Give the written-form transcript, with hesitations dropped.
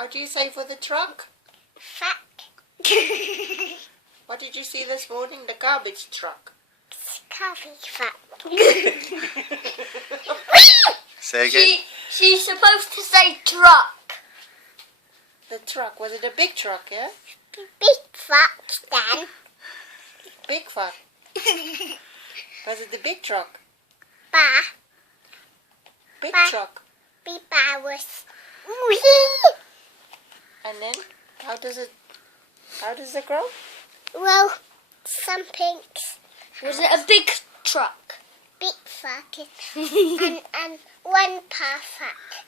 How do you say for the truck? Fuck. What did you see this morning? The garbage truck. Garbage fuck. Say again. She's supposed to say truck. The truck. Was it a big truck, yeah? Big fuck, Dan. Big fuck. Was it the big truck? Ba. Big Ba. truck. Big ba was. And then, how does it grow? Well, some pinks. Was it a big truck? Big fuck. and one pa fuck.